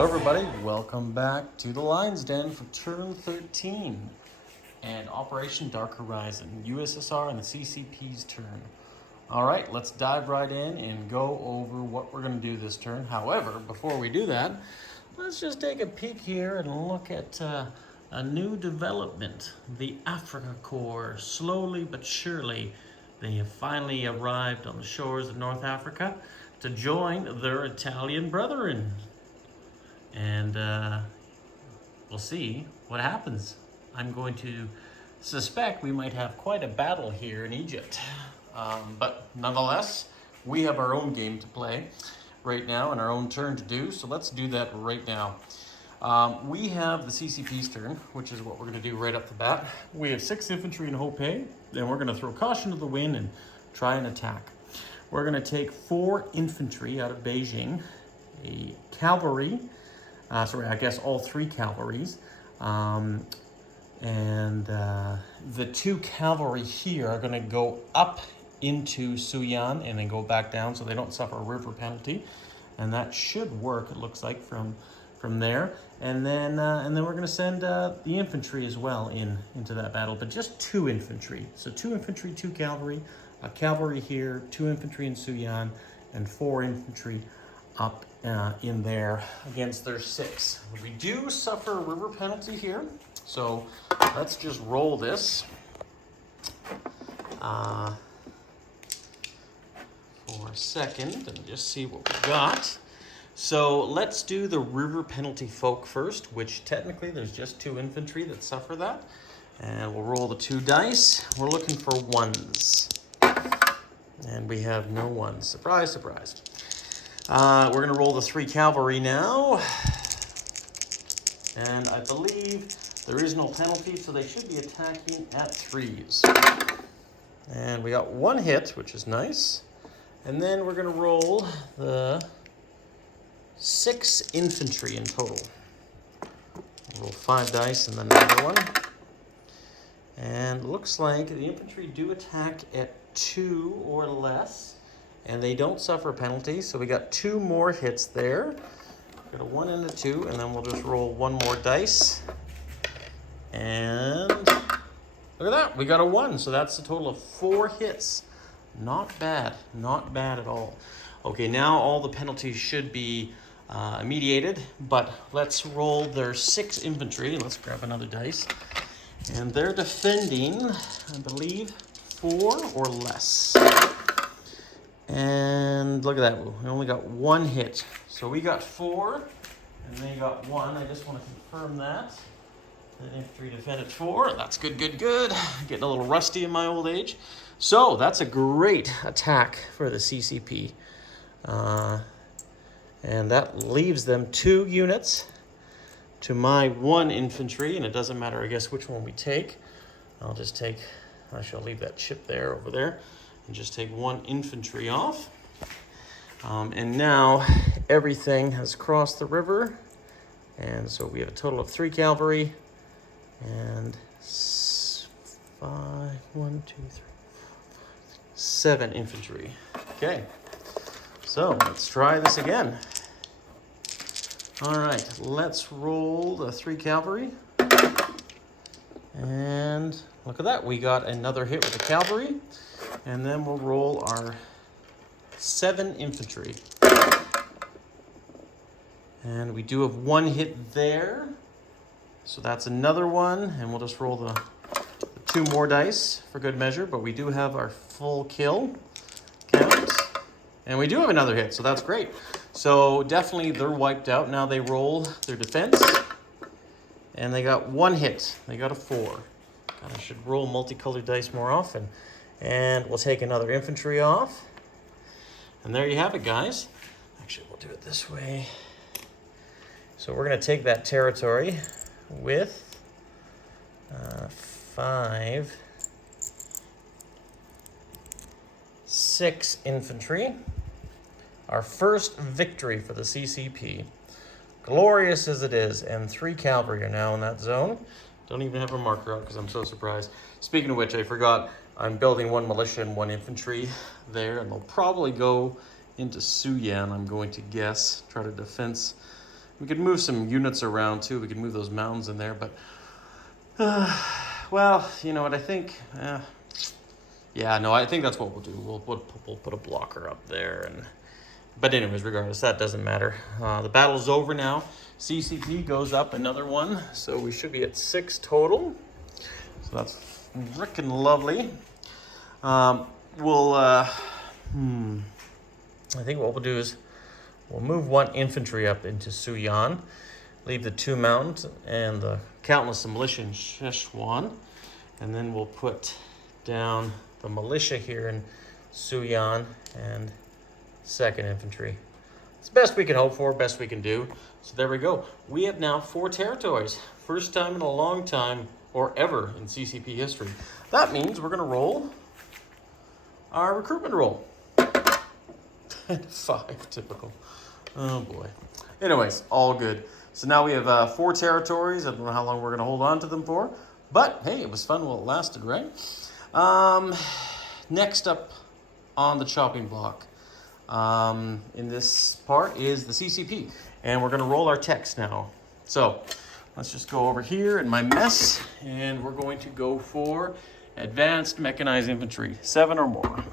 Hello everybody, welcome back to the Lion's Den for turn 13 and Operation Dark Horizon, U.S.S.R. and the C.C.P's turn. Alright, let's dive right in and go over what we're going to do this turn. However, before we do that, let's just take a peek here and look at a new development. The Africa Corps, slowly but surely, they have finally arrived on the shores of North Africa to join their Italian brethren. And we'll see what happens. I'm going to suspect we might have quite a battle here in Egypt. But nonetheless, we have our own game to play right now and our own turn to do. So let's do that right now. We have the C.C.P's turn, which is what we're going to do right off the bat. We have 6 infantry in Hope, and we're going to throw caution to the wind and try and attack. We're going to take 4 infantry out of Beijing, a cavalry, I guess all 3 cavalries, and the 2 cavalry here are going to go up into Suyan and then go back down so they don't suffer a river penalty, and that should work, it looks like, from there. And then we're going to send the infantry as well into that battle, but just 2 infantry. So 2 infantry, 2 cavalry, a cavalry here, 2 infantry in Suyan, and 4 infantry up in there against their 6. We do suffer a river penalty here, so let's just roll this for a second and just see what we got. So let's do the river penalty folk first, which technically there's just 2 infantry that suffer that. And we'll roll the 2 dice. We're looking for 1s. And we have no 1s. Surprise, surprise. We're going to roll the 3 cavalry now. And I believe there is no penalty, so they should be attacking at 3s. And we got 1 hit, which is nice. And then we're going to roll the 6 infantry in total. Roll 5 dice and then another one. And it looks like the infantry do attack at 2 or less, and they don't suffer penalties. So we got 2 more hits there. Got a 1 and a 2, and then we'll just roll 1 more dice. And look at that, we got a 1. So that's a total of 4 hits. Not bad at all. Okay, now all the penalties should be mediated, but let's roll their 6 infantry. Let's grab another dice. And they're defending, I believe, 4 or less. And look at that, we only got 1 hit. So we got 4, and they got 1. I just want to confirm that. The infantry defended 4. That's good. Getting a little rusty in my old age. So that's a great attack for the C.C.P. And that leaves them 2 units to my 1 infantry, and it doesn't matter, I guess, which one we take. I shall leave that chip there, over there, and just take 1 infantry off. And now everything has crossed the river, and so we have a total of 3 cavalry and 7 infantry. Okay, so let's try this again. All right, let's roll the 3 cavalry. And look at that, we got another hit with the cavalry. And then we'll roll our 7 infantry. And we do have 1 hit there. So that's another 1, and we'll just roll the 2 more dice for good measure, but we do have our full kill count. And we do have another hit, so that's great. So definitely they're wiped out. Now they roll their defense, and they got 1 hit. They got a 4. I should roll multicolored dice more often. And we'll take another infantry off. And there you have it, guys. Actually, we'll do it this way. So we're going to take that territory with 6 infantry. Our first victory for the C.C.P. Glorious as it is, and 3 cavalry are now in that zone. Don't even have a marker out because I'm so surprised. Speaking of which, I forgot, I'm building 1 militia and 1 infantry there, and they'll probably go into Suyan, I'm going to guess, try to We could move some units around too. We could move those mountains in there, but well, you know what I think? Yeah, no, I think that's what we'll do. We'll put a blocker up there, and but anyways, regardless, that doesn't matter. The battle's over now. C.C.P goes up another one, so we should be at 6 total. So that's frickin' lovely. I think what we'll do is we'll move 1 infantry up into Suyan, leave the 2 mountains and the countless militia in Szechuan, and then we'll put down the militia here in Suyan and 2nd Infantry. It's the best we can hope for, best we can do. So there we go. We have now 4 territories. First time in a long time, or ever, in C.C.P. history. That means we're going to roll our recruitment roll. 5, typical. Oh boy. Anyways, all good. So now we have 4 territories. I don't know how long we're going to hold on to them for. But hey, it was fun while it lasted, right? Next up on the chopping block in this part is the C.C.P. And we're going to roll our text now. So let's just go over here in my mess, and we're going to go for advanced mechanized infantry, 7 or more.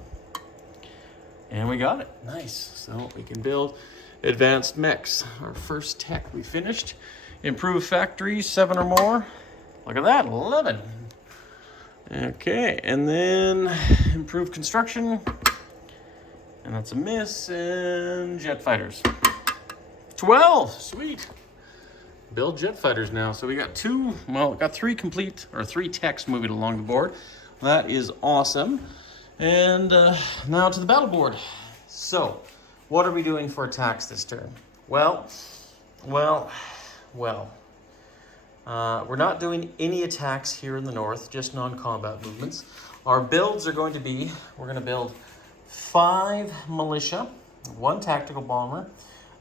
And we got it. Nice. So we can build advanced mechs. Our first tech we finished. Improved factories, 7 or more. Look at that, 11. Okay, and then improved construction. And that's a miss. And jet fighters. 12, sweet. Build jet fighters now. So we got 3 complete, or 3 techs moving along the board. That is awesome. And now to the battle board. So, what are we doing for attacks this turn? Well. We're not doing any attacks here in the north, just non-combat movements. Our builds are going to be, we're going to build 5 militia, 1 tactical bomber,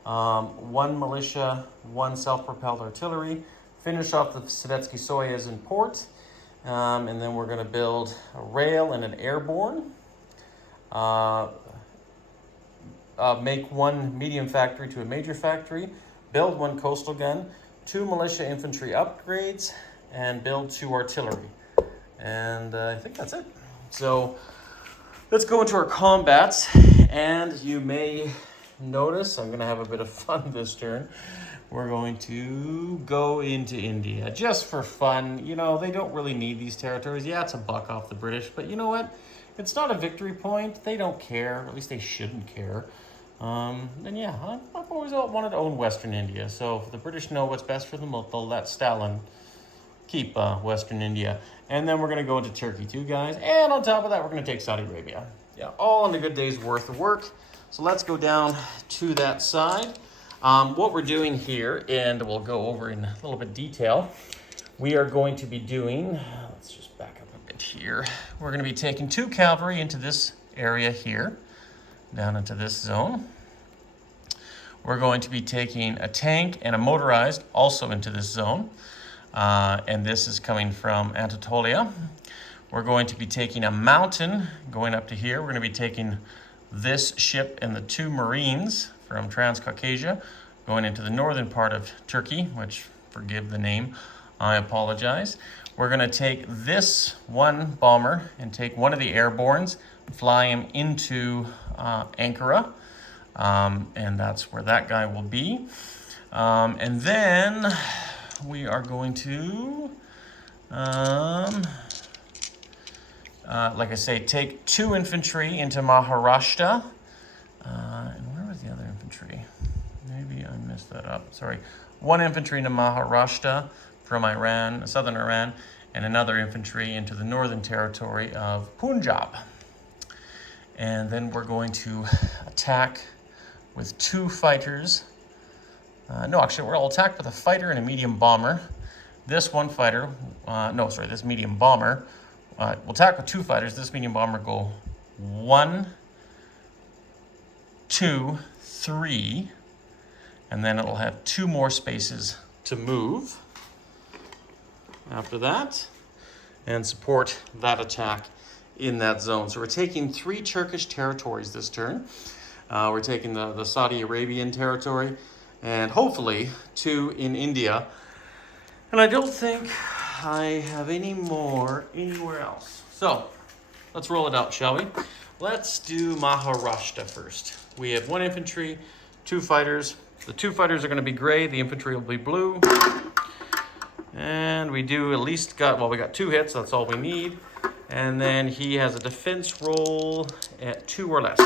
1 militia, 1 self-propelled artillery, finish off the Sudetsky Soyuz in port, and then we're going to build a rail and an airborne, make 1 medium factory to a major factory, build 1 coastal gun, 2 militia infantry upgrades, and build 2 artillery. And I think that's it. So let's go into our combats, and you may notice I'm going to have a bit of fun this turn. We're going to go into India just for fun. You know, they don't really need these territories. Yeah, it's a buck off the British, but you know what? It's not a victory point. They don't care. At least they shouldn't care. And yeah, I've always wanted to own Western India. So if the British know what's best for them, they'll let Stalin keep Western India. And then we're going to go into Turkey too, guys. And on top of that, we're going to take Saudi Arabia. Yeah, all in a good day's worth of work. So let's go down to that side. What we're doing here, and we'll go over in a little bit detail, we are going to be doing, let's just back up a bit here. We're going to be taking 2 cavalry into this area here, down into this zone. We're going to be taking a tank and a motorized also into this zone. And this is coming from Anatolia. We're going to be taking a mountain going up to here. We're going to be taking this ship and the 2 Marines from Transcaucasia going into the northern part of Turkey, which, forgive the name, I apologize. We're going to take this 1 bomber and take 1 of the airbornes, fly him into Ankara, and that's where that guy will be. And then we are going to, like I say, take 2 infantry into Maharashtra. And where was the other infantry? Maybe I messed that up. Sorry. 1 infantry into Maharashtra from Iran, southern Iran, and another infantry into the northern territory of Punjab. And then we're going to attack with 2 fighters. No, actually, we'll attack with a fighter and a medium bomber. This 1 fighter, this medium bomber, we'll attack with 2 fighters. This medium bomber go 1, 2, 3, and then it'll have 2 more spaces to move after that and support that attack in that zone. So we're taking 3 Turkish territories this turn. We're taking the Saudi Arabian territory, and hopefully 2 in India. And I don't think I have any more anywhere else. So let's roll it out, shall we? Let's do Maharashtra first. We have 1 infantry, 2 fighters. The 2 fighters are going to be gray. The infantry will be blue. And we do at least we got 2 hits. That's all we need. And then he has a defense roll at 2 or less.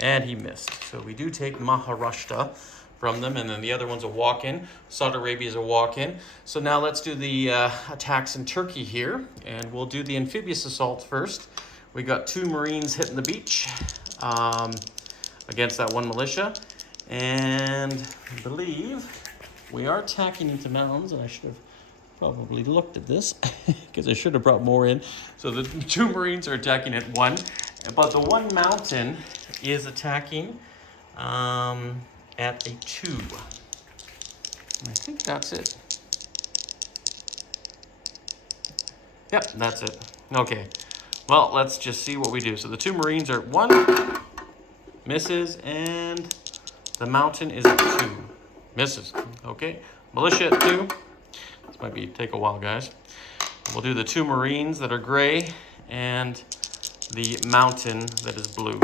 And he missed. So we do take Maharashtra from them, and then the other one's a walk-in. Saudi Arabia is a walk-in. So now let's do the attacks in Turkey here, and we'll do the amphibious assault first. We got 2 Marines hitting the beach against that 1 militia, and I believe we are attacking into mountains, and I should have probably looked at this because I should have brought more in. So the 2 Marines are attacking at 1, but the 1 mountain is attacking at a 2. And I think that's it. Yep, that's it. Okay. Well, let's just see what we do. So the 2 Marines are at 1, misses, and the mountain is at 2, misses. Okay. Militia at 2. This might take a while, guys. We'll do the 2 Marines that are gray and the mountain that is blue.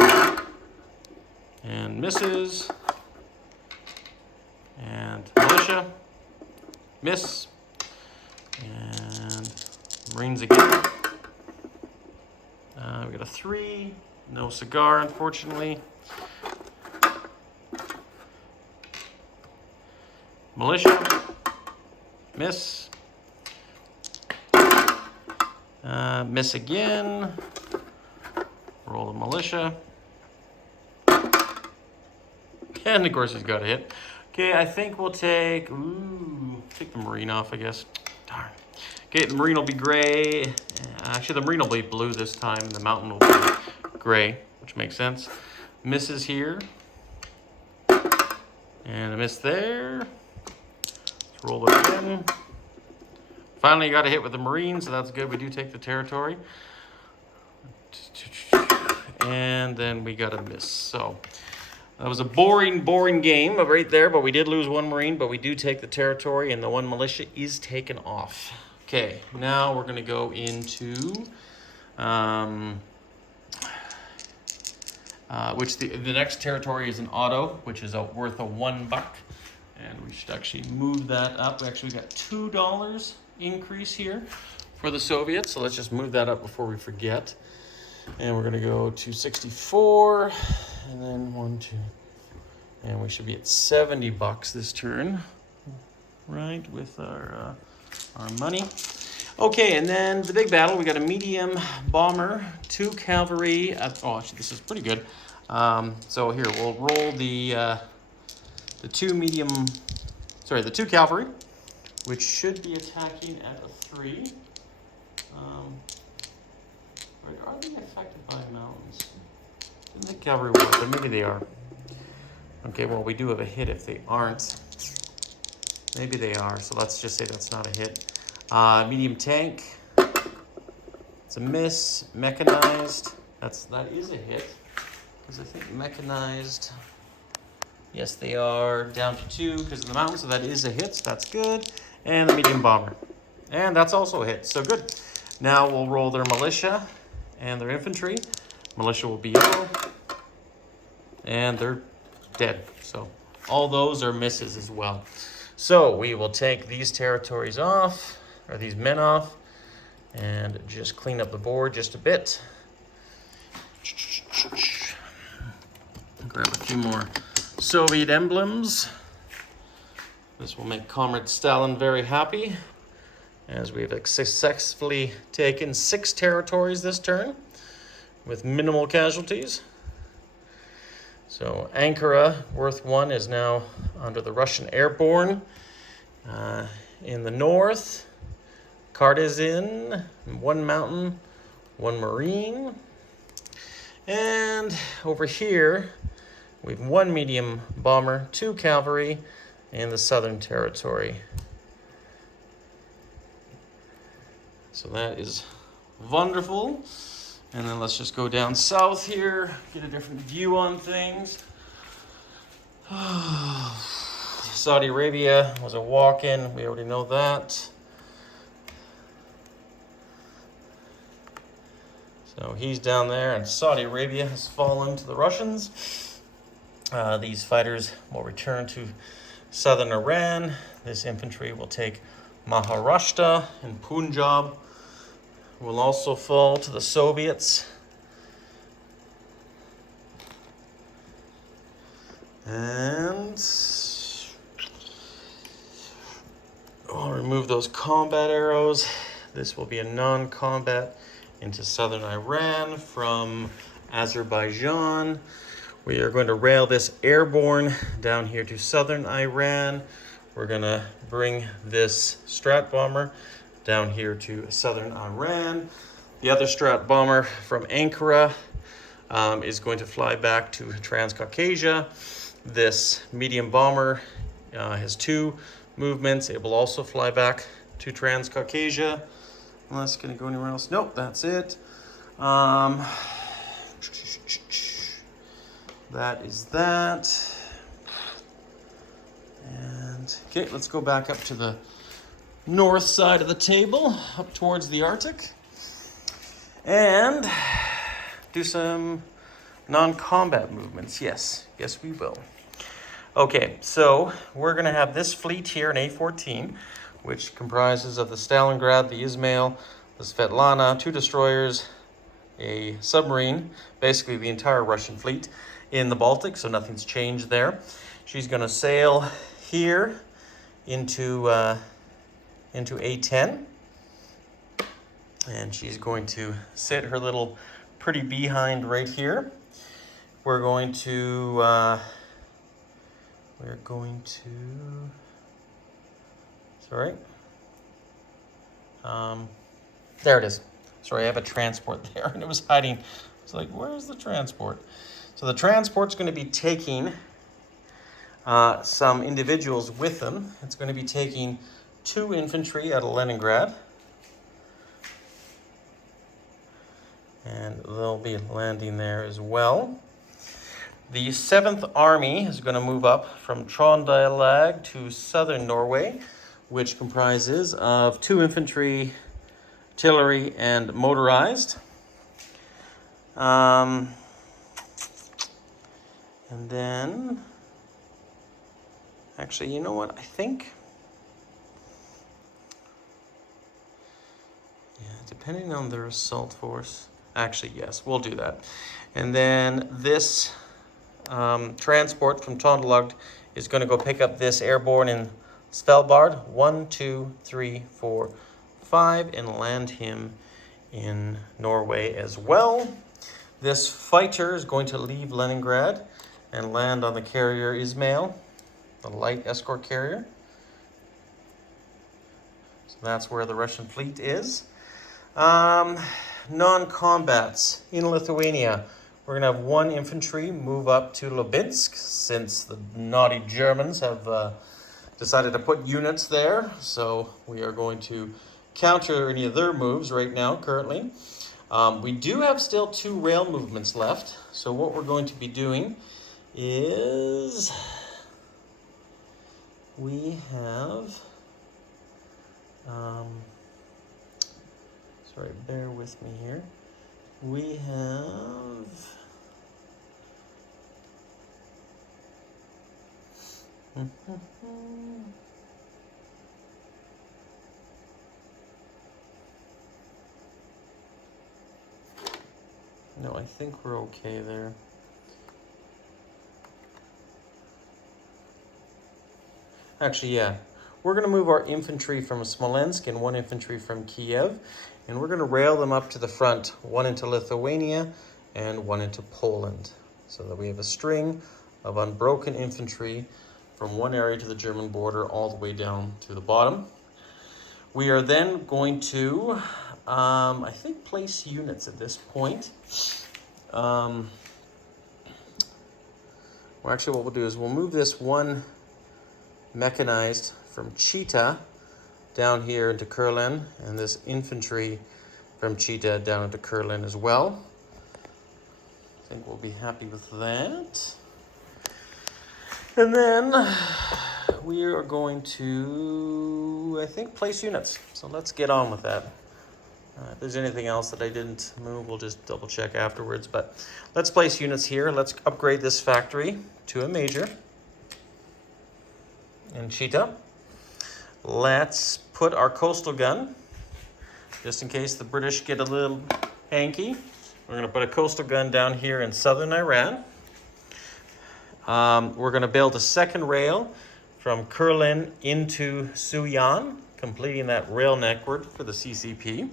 And misses. And militia, miss, and Marines again. We got a 3, no cigar, unfortunately. Militia, miss, miss again. Roll the militia, and of course he's got a hit. Okay, I think we'll take the Marine off, I guess. Darn. Okay, the Marine will be gray. Actually, the Marine will be blue this time, and the mountain will be gray, which makes sense. Misses here. And a miss there. Let's roll it again. Finally got a hit with the Marine, so that's good. We do take the territory. And then we got a miss. So that was a boring game right there, but we did lose 1 Marine, but we do take the territory, and the 1 militia is taken off. Okay, now we're going to go into which the next territory is an auto, which is worth $1, and we should actually move that up. We actually got $2 increase here for the Soviets, so let's just move that up before we forget. And we're going to go to 64, and then 1, 2, and we should be at $70 this turn, right, with our money. Okay, and then the big battle, we got a medium bomber, 2 cavalry. Actually, this is pretty good. So here, we'll roll the 2 cavalry, which should be attacking at a 3. Are they affected by mountains? Didn't the cavalry work, but maybe they are. Okay, well, we do have a hit if they aren't. Maybe they are, so let's just say that's not a hit. Medium tank. It's a miss. Mechanized. That is a hit. Because I think mechanized. Yes, they are down to 2 because of the mountain, so that is a hit. So that's good. And the medium bomber. And that's also a hit. So good. Now we'll roll their militia and their infantry. Militia will be yellow. And they're dead. So all those are misses as well. So we will take these territories off, or these men off, and just clean up the board just a bit. Grab a few more Soviet emblems. This will make Comrade Stalin very happy, as we have successfully taken 6 territories this turn with minimal casualties. So Ankara, worth 1, is now under the Russian airborne. In the north, Kardazin, 1 mountain, 1 marine. And over here, we have 1 medium bomber, 2 cavalry in the southern territory. So that is wonderful. And then let's just go down south here, get a different view on things. Saudi Arabia was a walk-in. We already know that. So he's down there, and Saudi Arabia has fallen to the Russians. These fighters will return to southern Iran. This infantry will take Maharashtra and Punjab. Will also fall to the Soviets. And I'll remove those combat arrows. This will be a non-combat into southern Iran from Azerbaijan. We are going to rail this airborne down here to southern Iran. We're going to bring this Strat bomber down here to southern Iran. The other Strat bomber from Ankara is going to fly back to Transcaucasia. This medium bomber has 2 movements. It will also fly back to Transcaucasia. Unless it's going to go anywhere else. Nope, that's it. That is that. And okay, let's go back up to the north side of the table, up towards the Arctic, and do some non-combat movements. Yes, we will. Okay, so we're going to have this fleet here in A-14, which comprises of the Stalingrad, the Ismail, the Svetlana, 2 destroyers, a submarine, basically the entire Russian fleet in the Baltic, so nothing's changed there. She's going to sail here into A-10, and she's going to sit her little pretty behind right here. We're going to sorry. There it is. Sorry, I have a transport there, and it was hiding. It's like, where's the transport? So the transport's going to be taking some individuals with them. It's going to be taking 2 infantry out of Leningrad. And they'll be landing there as well. The 7th Army is going to move up from Trøndelag to southern Norway, which comprises of 2 infantry, artillery, and motorized. And then, actually, you know what? I think, depending on their assault force, actually, yes, we'll do that. And then this transport from Trøndelag is going to go pick up this airborne in Svalbard, 1, 2, 3, 4, 5, and land him in Norway as well. This fighter is going to leave Leningrad and land on the carrier Ismail, the light escort carrier. So that's where the Russian fleet is. Non-combats in Lithuania. We're going to have 1 infantry move up to Lubinsk since the naughty Germans have decided to put units there. So we are going to counter any of their moves right now, currently. We do have still 2 rail movements left. So what we're going to be doing is we have... sorry, bear with me here. We have... No, I think we're okay there. Actually, yeah. We're going to move our infantry from Smolensk and 1 infantry from Kiev, and we're going to rail them up to the front, 1 into Lithuania and 1 into Poland, so that we have a string of unbroken infantry from one area to the German border all the way down to the bottom. We are then going to, I think, place units at this point. Well, actually, what we'll do is we'll move this 1 mechanized from Chita down here into Kurland, and this infantry from Chita down into Kurland as well. I think we'll be happy with that. And then we are going to, I think, place units. So let's get on with that. If there's anything else that I didn't move, we'll just double check afterwards. But let's place units here. Let's upgrade this factory to a major in Cheetah. Let's put our coastal gun, just in case the British get a little hanky. We're going to put a coastal gun down here in southern Iran. We're going to build a second rail from Kurlan into Suyan, completing that rail network for the C.C.P.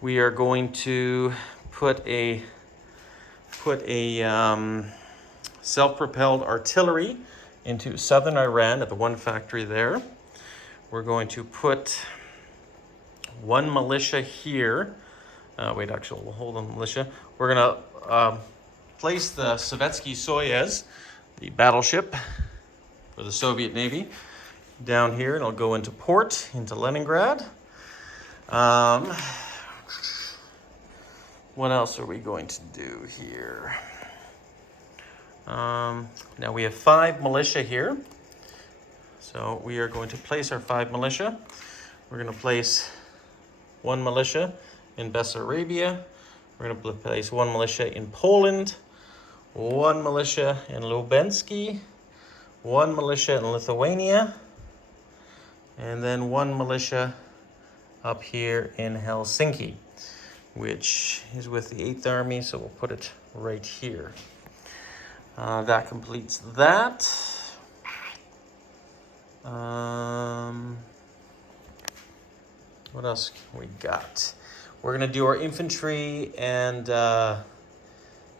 We are going to put a self-propelled artillery into southern Iran at the one factory there. We're going to put one militia here. Actually, we'll hold on the militia. We're going to place the Sovietsky-Soyuz, the battleship for the Soviet Navy, down here, and it'll go into port, into Leningrad. What else are we going to do here? Now we have 5 militia here. So we are going to place our 5 militia. We're going to place 1 militia in Bessarabia. We're going to place 1 militia in Poland, 1 militia in Lubensky, 1 militia in Lithuania, and then 1 militia up here in Helsinki, which is with the 8th Army, so we'll put it right here. That completes that. What else we got? We're gonna do our infantry and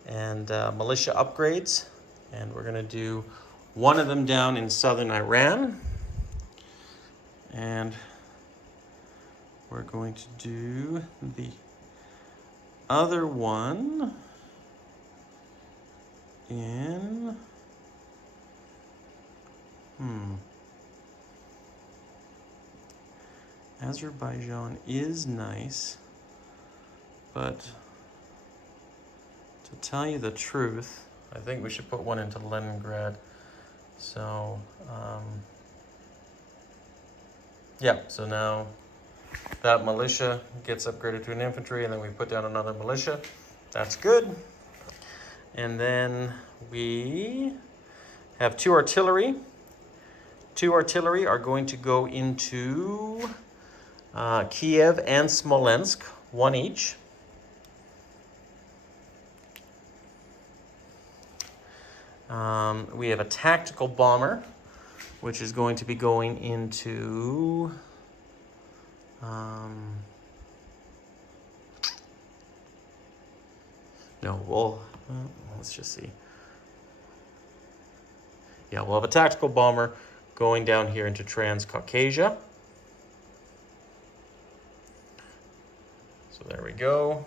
militia upgrades, and we're gonna do one of them down in southern Iran, and we're going to do the other one in Azerbaijan is nice, but to tell you the truth, I think we should put one into Leningrad. So so now that militia gets upgraded to an infantry, and then we put down another militia. That's good. And then we have 2 artillery. 2 artillery are going to go into Kiev and Smolensk, 1 each. We have a tactical bomber, which is going to be going into let's just see. Yeah, we'll have a tactical bomber going down here into Transcaucasia. So there we go.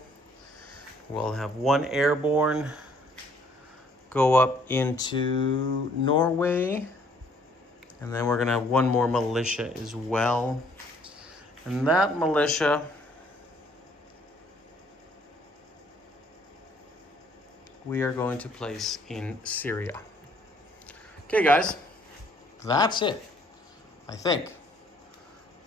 We'll have 1 airborne go up into Norway. And then we're going to have 1 more militia as well. And that militia we are going to place in Syria. Okay, guys, that's it, I think.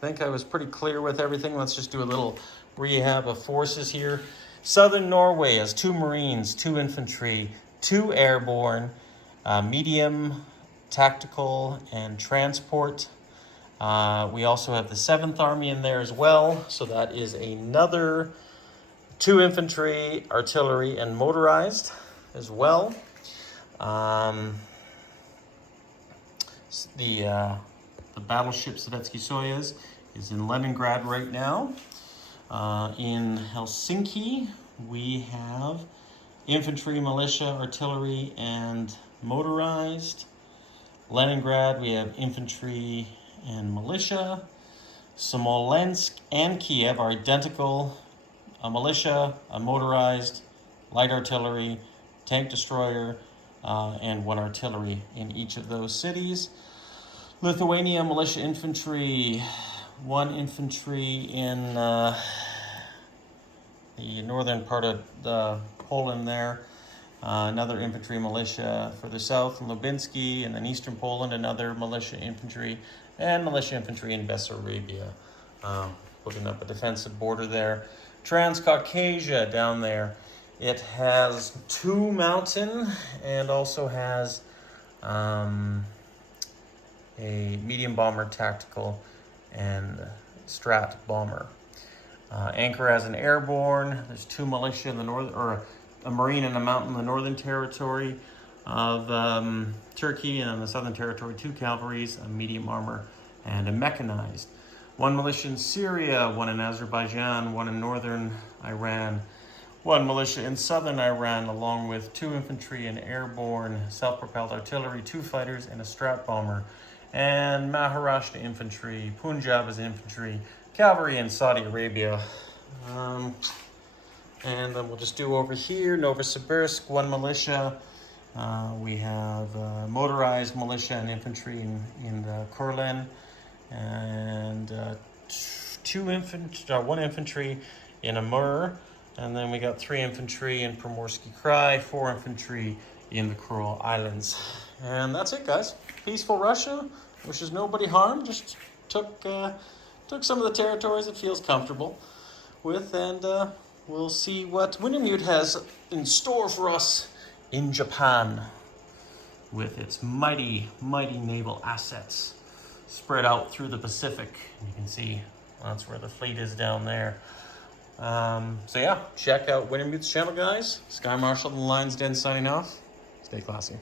I was pretty clear with everything. Let's just do a little rehab of forces here. Southern Norway has 2 Marines, 2 infantry, 2 airborne, medium, tactical, and transport. We also have the 7th Army in there as well. So that is another 2 infantry, artillery, and motorized as well. The battleship Sovietsky-Soyuz is in Leningrad right now. In Helsinki, we have infantry, militia, artillery, and motorized. Leningrad, we have infantry and militia. Smolensk and Kiev are identical. A militia, a motorized, light artillery, tank destroyer, and 1 artillery in each of those cities. Lithuania, militia, infantry, 1 infantry in the northern part of the Poland there, Another infantry militia further south in Lubinsky, and then eastern Poland, another militia infantry, and militia infantry in Bessarabia, putting up a defensive border there. Transcaucasia down there, it has 2 mountain and also has a medium bomber tactical and strat bomber. Anchor has an airborne. There's 2 militia in the north, or a marine and a mountain in the northern territory of Turkey, and in the southern territory 2 cavalries, a medium armor, and a mechanized. 1 militia in Syria, 1 in Azerbaijan, 1 in northern Iran, 1 militia in southern Iran, along with 2 infantry and airborne, self-propelled artillery, 2 fighters, and a strat bomber. And Maharashtra infantry, Punjab is infantry, cavalry in Saudi Arabia. And then we'll just do over here, Novosibirsk, 1 militia. We have motorized militia and infantry in Kurlan, and 1 infantry in Amur, and then we got 3 infantry in Primorsky Krai, 4 infantry in the Kuril Islands. And that's it, guys. Peaceful Russia, wishes nobody harm, just took some of the territories it feels comfortable with, and we'll see what Wintermute has in store for us in Japan with its mighty, mighty naval assets spread out through the Pacific. You can see that's where the fleet is down there. So yeah, check out Wintermute's channel, guys. Sky Marshal, the Lion's Den signing off. Stay classy.